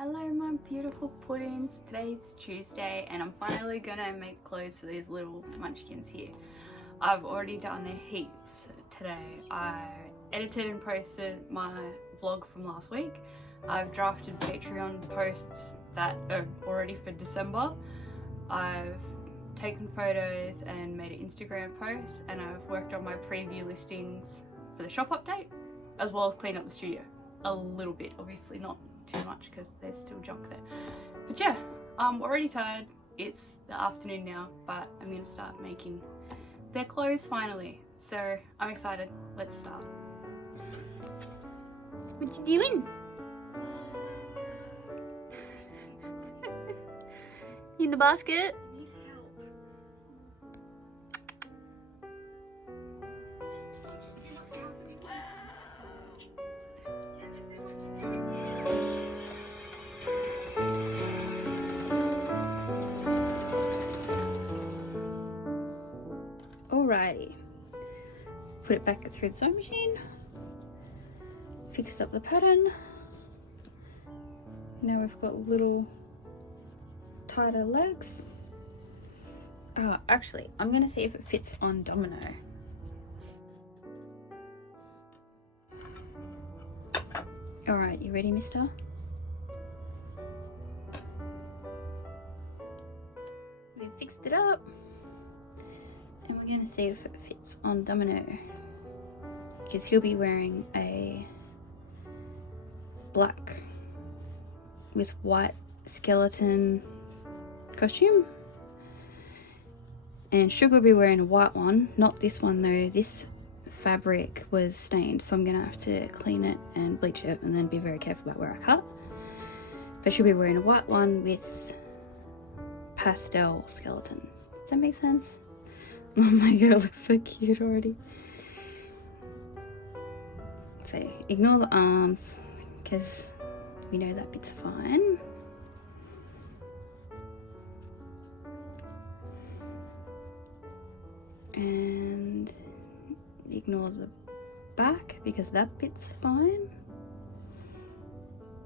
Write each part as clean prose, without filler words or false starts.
Hello my beautiful puddings, today's Tuesday and I'm finally gonna make clothes for these little munchkins here. I've already done heaps today. I edited and posted my vlog from last week. I've drafted Patreon posts that are already for December. I've taken photos and made an Instagram post, and I've worked on my preview listings for the shop update, as well as clean up the studio a little bit, obviously not too much because there's still junk there. But yeah, I'm already tired. It's the afternoon now, but I'm gonna start making their clothes finally. So I'm excited. Let's start. What you doing? In the basket? Alrighty, put it back through the sewing machine, fixed up the pattern. Now we've got little tighter legs. Actually, I'm gonna see if it fits on domino. Alright, you ready, mister? We fixed it up. And we're going to see if it fits on Domino, because he'll be wearing a black with white skeleton costume, and Sugar will be wearing a white one. Not this one though, this fabric was stained, so I'm going to have to clean it and bleach it and then be very careful about where I cut. But she'll be wearing a white one with pastel skeleton. Does that make sense? Oh my god, it looks so cute already. So ignore the arms because we know that bit's fine. And ignore the back because that bit's fine.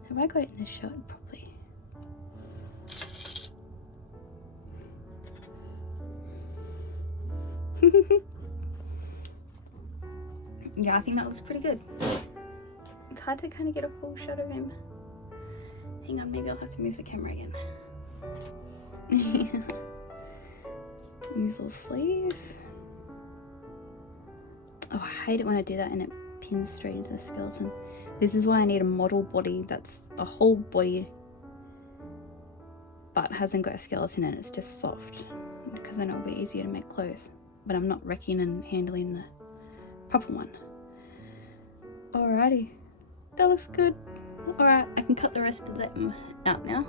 Have I got it in the shot properly? Yeah, I think that looks pretty good. It's hard to kind of get a full shot of him. Hang on, maybe I'll have to move the camera again. His little sleeve. Oh, I hate it when I do that and it pins straight into the skeleton. This is why I need a model body that's a whole body but hasn't got a skeleton and it's just soft, because then it'll be easier to make clothes. But I'm not wrecking and handling the proper one. Alrighty, that looks good. Alright, I can cut the rest of them out now.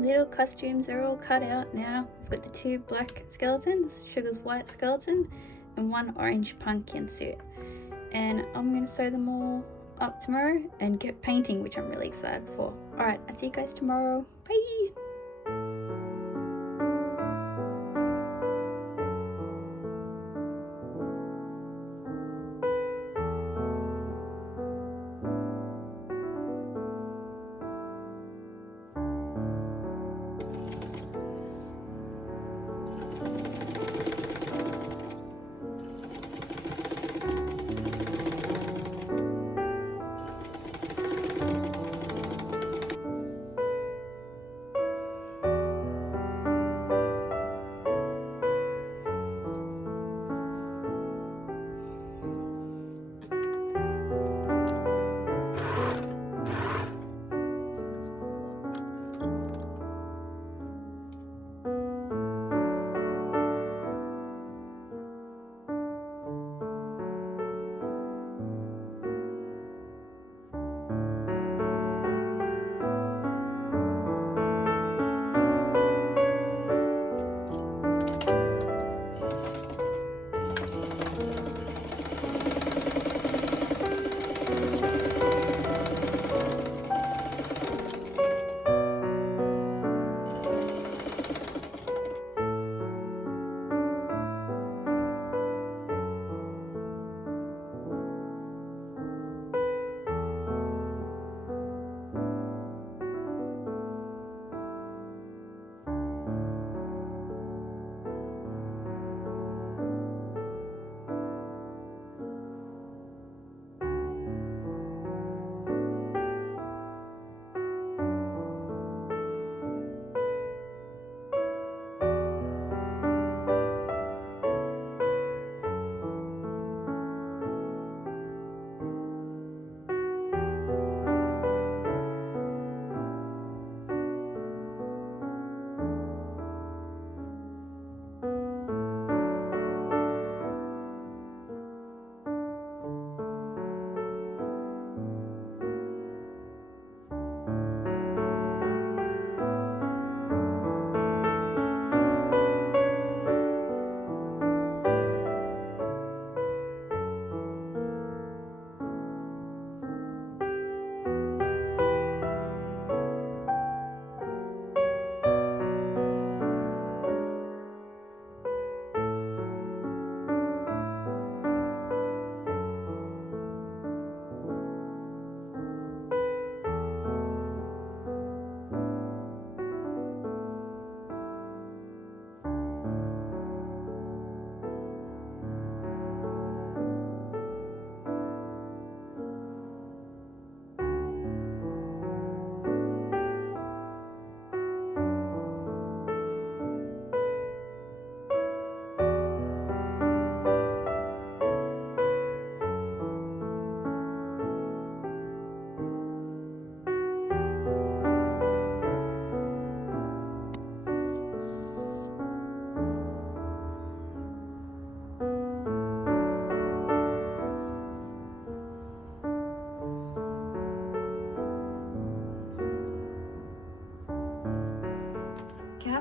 Little costumes are all cut out now. I've got the two black skeletons, Sugar's white skeleton, and one orange pumpkin suit. And I'm gonna sew them all up tomorrow and get painting, which I'm really excited for. Alright, I'll see you guys tomorrow. Bye!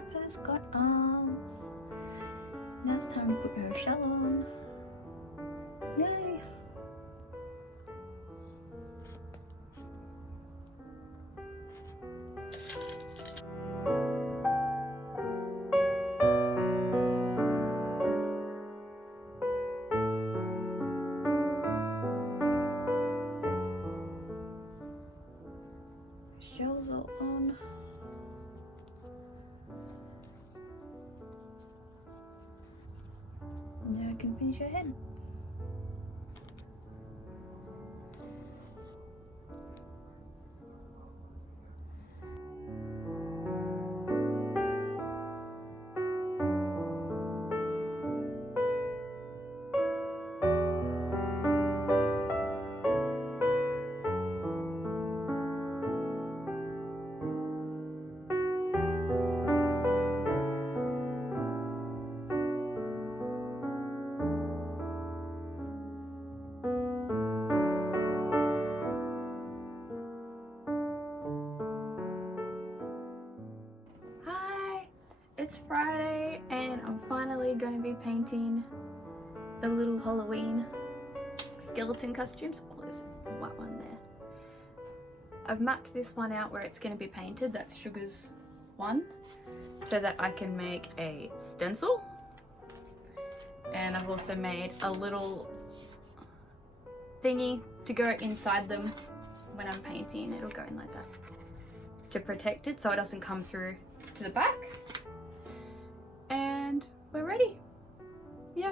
Kappa's got arms. Now it's time to put her shell on. Yay! Shells are on. Now I can finish her head. It's Friday and I'm finally going to be painting the little Halloween skeleton costumes. Oh, there's a white one there. I've mapped this one out where it's going to be painted. That's Sugar's one, so that I can make a stencil. And I've also made a little thingy to go inside them when I'm painting. It'll go in like that to protect it so it doesn't come through to the back. And we're ready. Yeah.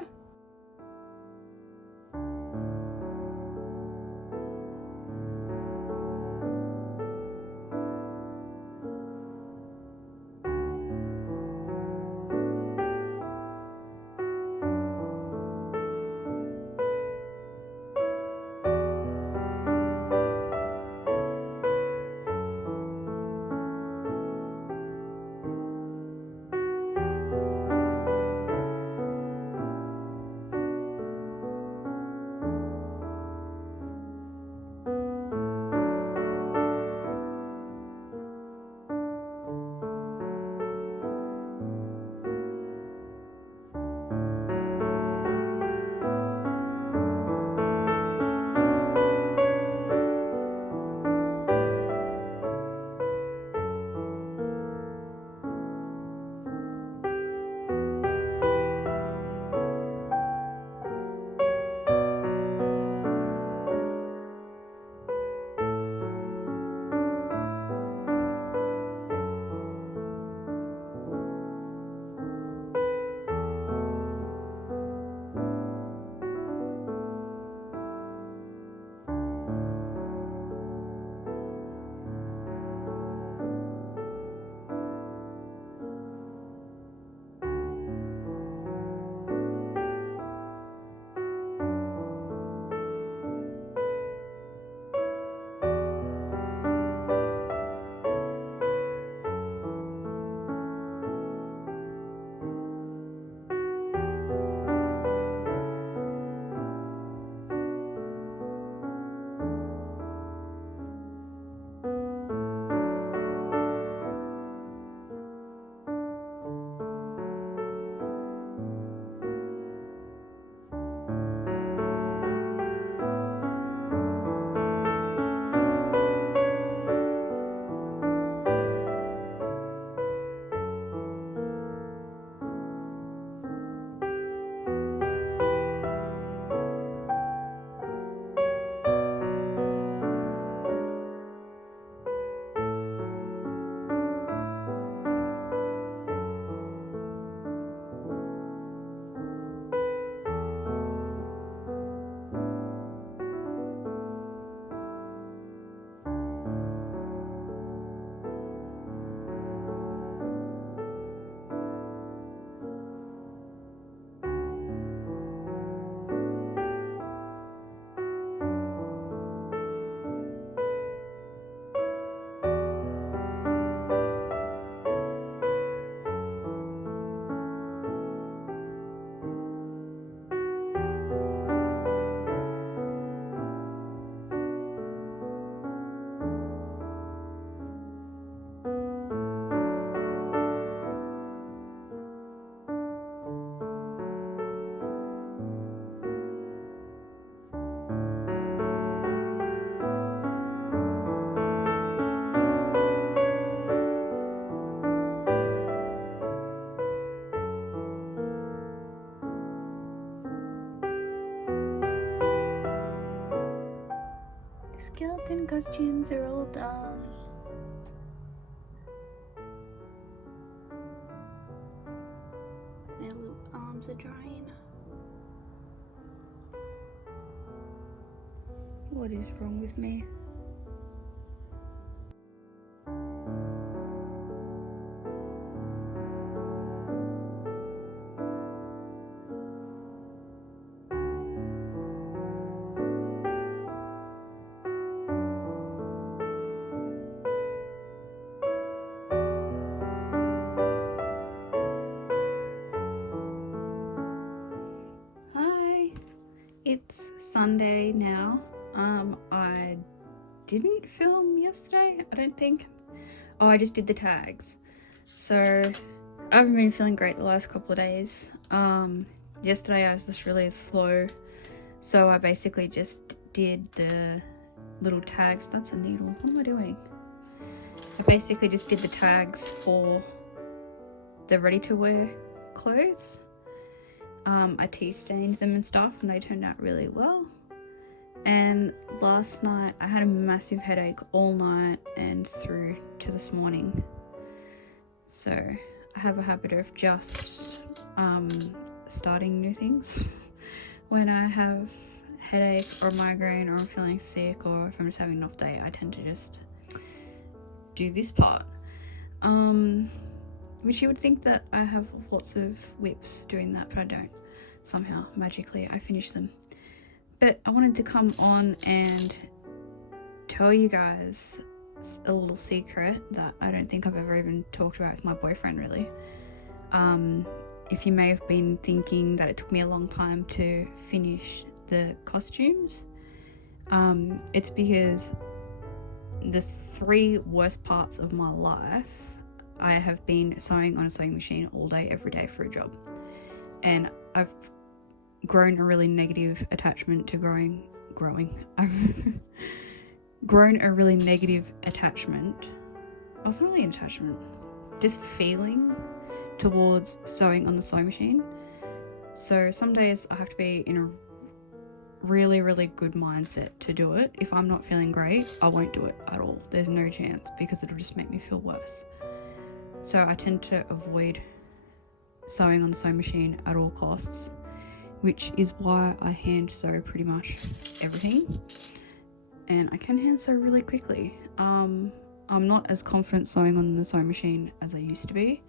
skeleton costumes are all done. Their little arms are drying. What is wrong with me? It's Sunday now. I didn't film yesterday, I don't think. Oh, I just did the tags. So I haven't been feeling great the last couple of days. Yesterday I was just really slow, so I basically just did the little tags. That's a needle. What am I doing? I basically just did the tags for the ready to wear clothes. I tea stained them and stuff, and they turned out really well. And last night I had a massive headache all night and through to this morning. So I have a habit of just starting new things when I have headache or migraine, or I'm feeling sick, or if I'm just having an off day. I tend to just do this part. Which you would think that I have lots of whips doing that, but I don't. Somehow, magically, I finish them. But I wanted to come on and tell you guys a little secret that I don't think I've ever even talked about with my boyfriend, really. If you may have been thinking that it took me a long time to finish the costumes, it's because the 3 worst parts of my life, I have been sewing on a sewing machine all day, every day for a job. And I've grown a really negative attachment to growing. I've grown a really negative attachment. Oh, it's not really an attachment. Just feeling towards sewing on the sewing machine. So some days I have to be in a really, really good mindset to do it. If I'm not feeling great, I won't do it at all. There's no chance, because it'll just make me feel worse. So I tend to avoid sewing on the sewing machine at all costs, which is why I hand sew pretty much everything. And I can hand sew really quickly. I'm not as confident sewing on the sewing machine as I used to be.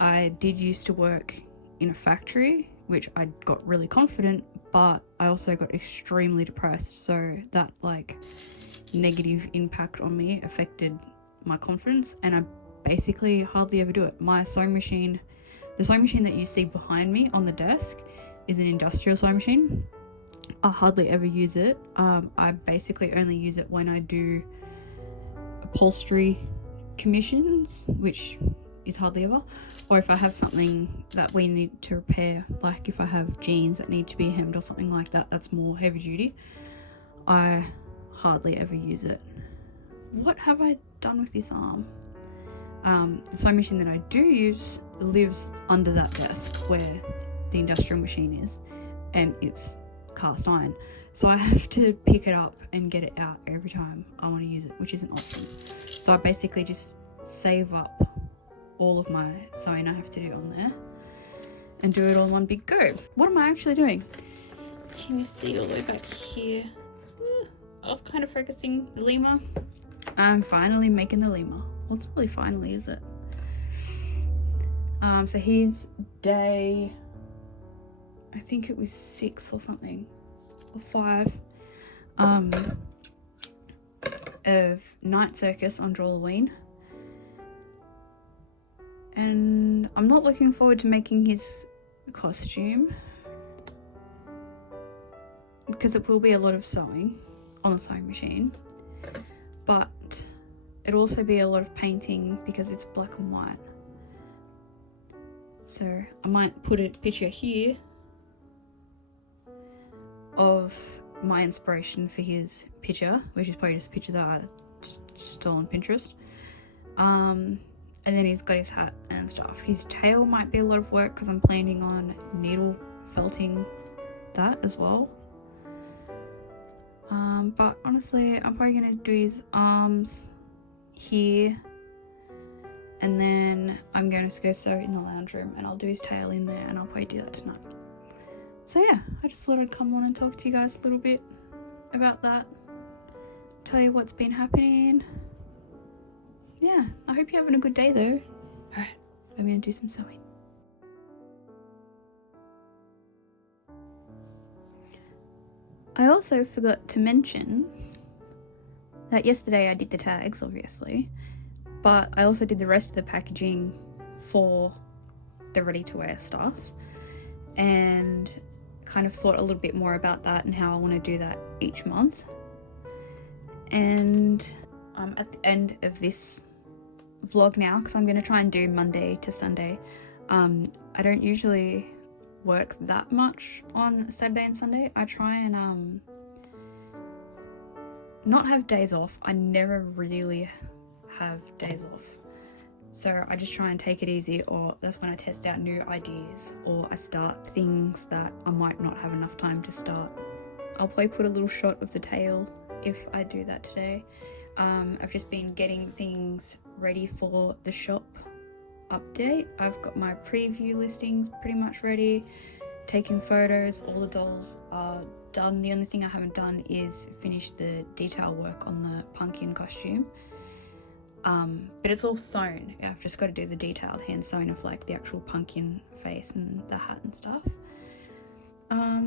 I did used to work in a factory, which I got really confident, but I also got extremely depressed. So that negative impact on me affected my confidence, and I basically hardly ever do it. My sewing machine, the sewing machine that you see behind me on the desk, is an industrial sewing machine. I hardly ever use it. I basically only use it when I do upholstery commissions, which is hardly ever, or if I have something that we need to repair, like if I have jeans that need to be hemmed or something like that, that's more heavy duty. I hardly ever use it. What have I done with this arm? The sewing machine that I do use lives under that desk where the industrial machine is, and it's cast iron, so I have to pick it up and get it out every time I want to use it, which isn't often. So I basically just save up all of my sewing I have to do on there and do it all in one big go. What am I actually doing? Can you see all the way back here? I was kind of focusing the lemur. I'm finally making the lemur. Well, it's not really finally, is it? So here's day, I think it was 6 or something, or 5, of night circus on Drawlloween. And I'm not looking forward to making his costume, because it will be a lot of sewing on the sewing machine, but it'll also be a lot of painting because it's black and white. So I might put a picture here of my inspiration for his picture, which is probably just a picture that I stole on Pinterest. And then he's got his hat and stuff. His tail might be a lot of work because I'm planning on needle felting that as well. But honestly, I'm probably gonna do his arms here, and then I'm going to go sew in the lounge room, and I'll do his tail in there, and I'll probably do that tonight. So yeah, I just thought I'd come on and talk to you guys a little bit about that, tell you what's been happening. Yeah, I hope you're having a good day though. Alright, I'm gonna do some sewing. I also forgot to mention that yesterday I did the tags, obviously, but I also did the rest of the packaging for the ready-to-wear stuff, and kind of thought a little bit more about that and how I want to do that each month. And I'm at the end of this vlog now, because I'm going to try and do Monday to Sunday. I don't usually work that much on Saturday and Sunday. I try and not have days off. I never really have days off, so I just try and take it easy, or that's when I test out new ideas, or I start things that I might not have enough time to start. I'll probably put a little shot of the tail if I do that today. I've just been getting things ready for the shop update. I've got my preview listings pretty much ready, taking photos. All the dolls are done. The only thing I haven't done is finish the detail work on the pumpkin costume. But it's all sewn. Yeah, I've just got to do the detailed hand sewing of like the actual pumpkin face and the hat and stuff.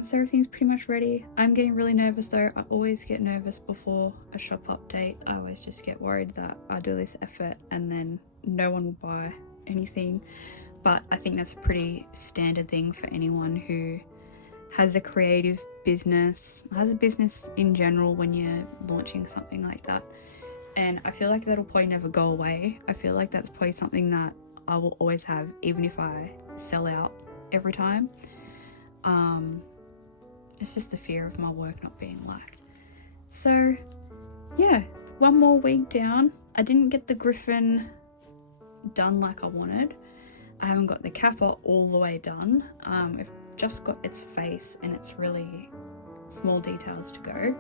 So everything's pretty much ready. I'm getting really nervous though. I always get nervous before a shop update. I always just get worried that I do this effort and then no one will buy anything. But I think that's a pretty standard thing for anyone who has a creative business, has a business in general when you're launching something like that. And I feel like that'll probably never go away. I feel like that's probably something that I will always have, even if I sell out every time. It's just the fear of my work not being liked. So yeah, one more week down. I didn't get the griffin done like I wanted. I haven't got the kappa all the way done. I've just got its face and its really small details to go.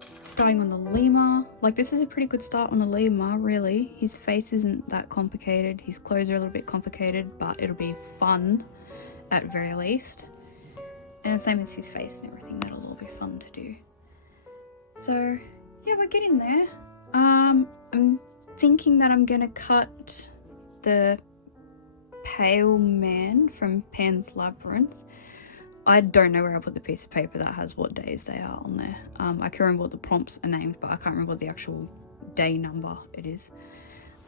Starting on the lemur, like this is a pretty good start on the lemur, really. His face isn't that complicated, his clothes are a little bit complicated, but it'll be fun at very least. And same as his face and everything, that'll all be fun to do. So yeah, we're getting there. I'm thinking that I'm gonna cut the pale man from Pan's Labyrinth. I don't know where I put the piece of paper that has what days they are on there. I can remember what the prompts are named, but I can't remember what the actual day number it is.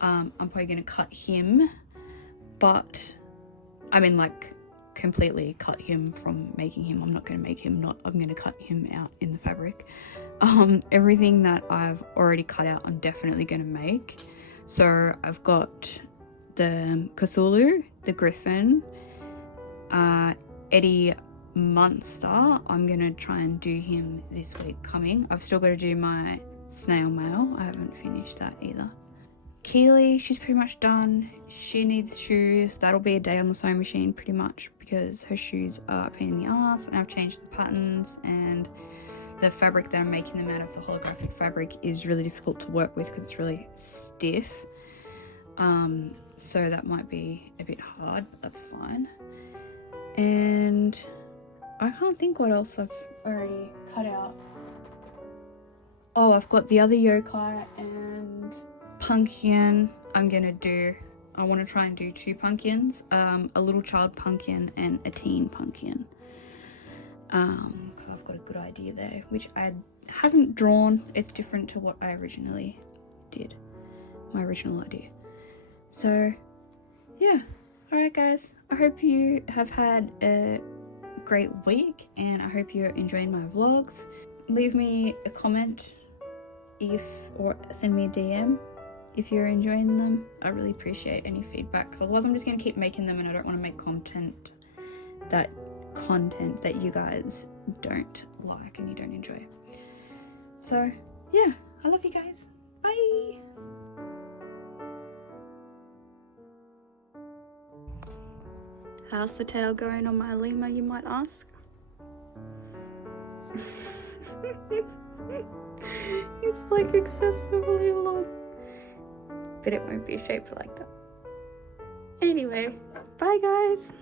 I'm probably going to cut him, but I mean like completely cut him from making him. I'm not going to make him I'm going to cut him out in the fabric. Everything that I've already cut out I'm definitely going to make. So I've got the Cthulhu, the Griffin, Eddie Munster. I'm gonna try and do him this week coming. I've still got to do my snail mail. I haven't finished that either. Keely, she's pretty much done. She needs shoes. That'll be a day on the sewing machine pretty much because her shoes are a pain in the ass, and I've changed the patterns, and the fabric that I'm making them out of, the holographic fabric, is really difficult to work with because it's really stiff. So that might be a bit hard, but that's fine. And I can't think what else I've already cut out. Oh, I've got the other yokai and pumpkin. I want to try and do 2 pumpkins, a little child pumpkin and a teen pumpkin. Because I've got a good idea there, which I haven't drawn. It's different to what I originally did, my original idea. So yeah, alright guys, I hope you have had a great week and I hope you're enjoying my vlogs. Leave me a comment or send me a DM if you're enjoying them. I really appreciate any feedback, because otherwise I'm just going to keep making them and I don't want to make content that you guys don't like and you don't enjoy. So yeah, I love you guys. Bye. How's the tail going on my lemur, you might ask? It's like excessively long. But it won't be shaped like that. Anyway, bye guys!